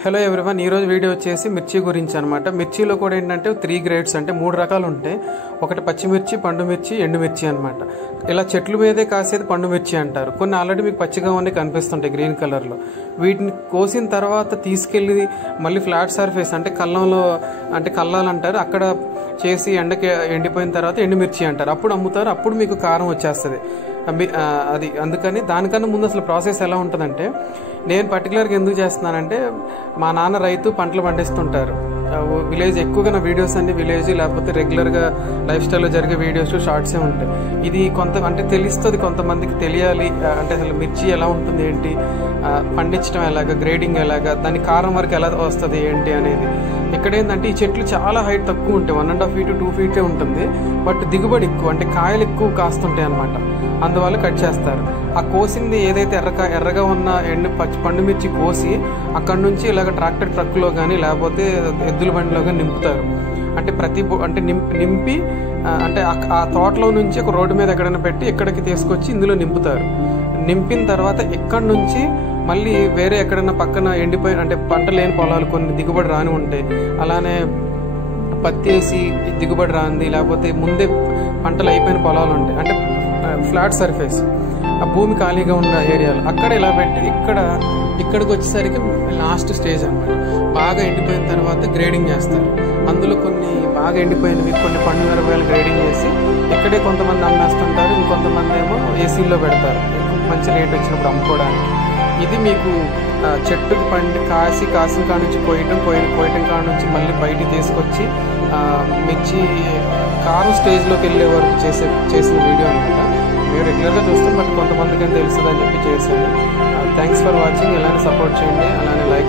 Hello everyone, ఈరోజు video వచ్చేసి మిర్చి గురించి అనమాట. మిర్చిలో కూడా ఏంటంటే 3 గ్రేడ్స్ అంటే 3 రకాలు ఉంటాయి. ఒకటి పచ్చిమిర్చి, పండు మిర్చి, ఎండుమిర్చి అనమాట. ఇలా చెట్ల మీదే కాసేది పండు మిర్చి అంటారు. కొన్ని ఆల్రెడీ మీకు పచ్చిగా ఉన్నాయి కనిపిస్తుంటాయి గ్రీన్ కలర్లో. వీటిని కోసిన తర్వాత తీసుకెళ్ళి మళ్ళీ ఫ్లాట్ సర్ఫేస్ అంటే కళ్ళంలో అంటే కళ్ళాలంటారు, అక్కడ చేసి ఎండకి ఎండిపోయిన తర్వాత ఎండుమిర్చి అంటారు. అప్పుడు అమ్ముతారు, అప్పుడు మీకు కారం వచ్చేస్తుంది. అది అందుకని దానికన్నా ముందు అసలు ప్రాసెస్ ఎలా ఉంటుందంటే, నేను పర్టికులర్గా ఎందుకు చేస్తున్నానంటే, మా నాన్న రైతు పంటలు పండిస్తుంటారు. విలేజ్ ఎక్కువగా నా వీడియోస్ అన్ని విలేజ్, లేకపోతే రెగ్యులర్గా లైఫ్ స్టైల్లో జరిగే వీడియోస్ షార్ట్సే ఉంటాయి. ఇది అంటే తెలుస్తుంది, కొంతమందికి తెలియాలి అంటే అసలు మిర్చి ఎలా ఉంటుంది ఏంటి, పండించడం ఎలాగా, గ్రేడింగ్ ఎలాగా, దాని కారం వరకు ఎలా వస్తుంది ఏంటి అనేది. ఇక్కడ ఏంటంటే ఈ చెట్లు చాలా హైట్ తక్కువ ఉంటాయి, 1.5 feet 2 feet ఉంటుంది. బట్ దిగుబడి ఎక్కువ, అంటే కాయలు ఎక్కువ కాస్తుంటాయి అనమాట. అందువల్ల కట్ చేస్తారు. ఆ కోసింది ఏదైతే ఎర్రగా ఉన్న పండు మిర్చి కోసి అక్కడ నుంచి ఇలాగ ట్రాక్టర్ ట్రక్లో కానీ లేకపోతే ఎద్దుల బండిలో కానీ నింపుతారు. అంటే నింపి అంటే ఆ తోటలో నుంచి ఒక రోడ్డు మీద ఎక్కడైనా పెట్టి ఇక్కడికి తీసుకొచ్చి ఇందులో నింపుతారు. నింపిన తర్వాత ఇక్కడ నుంచి మళ్ళీ వేరే ఎక్కడైనా పక్కన ఎండిపోయి అంటే పంట లేని పొలాలు కొన్ని దిగుబడి రాని ఉంటాయి. అలానే పత్తి వేసి దిగుబడి రాంది, లేకపోతే ముందే పంటలు అయిపోయిన పొలాలు ఉంటాయి, అంటే ఫ్లాట్ సర్ఫేస్, ఆ భూమి ఖాళీగా ఉన్న ఏరియాలు, అక్కడ ఇలా పెట్టి ఇక్కడికి వచ్చేసరికి లాస్ట్ స్టేజ్ అనమాట. బాగా ఎండిపోయిన తర్వాత గ్రేడింగ్ చేస్తారు. అందులో కొన్ని బాగా ఎండిపోయినవి, కొన్ని పండు మిరపకాయలు గ్రేడింగ్ చేసి ఇక్కడే కొంతమంది అమ్మేస్తుంటారు, ఇంకొంతమంది ఏమో ఏసీల్లో పెడతారు మంచి రేట్ వచ్చినప్పుడు అమ్ముకోవడానికి. ఇది మీకు చెట్టుకు కాసిన కాడ నుంచి కోయటం కాడ నుంచి మళ్ళీ బయటికి తీసుకొచ్చి మిర్చి కారం స్టేజ్లోకి వెళ్ళే వరకు చేసిన వీడియో అనమాట. మీరు రెగ్యులర్గా చూస్తాం, బట్ కొంతమందికి తెలుస్తుందని చెప్పి చేశాను. Thanks for watching. ఇలానే సపోర్ట్ చేయండి, అలానే లైక్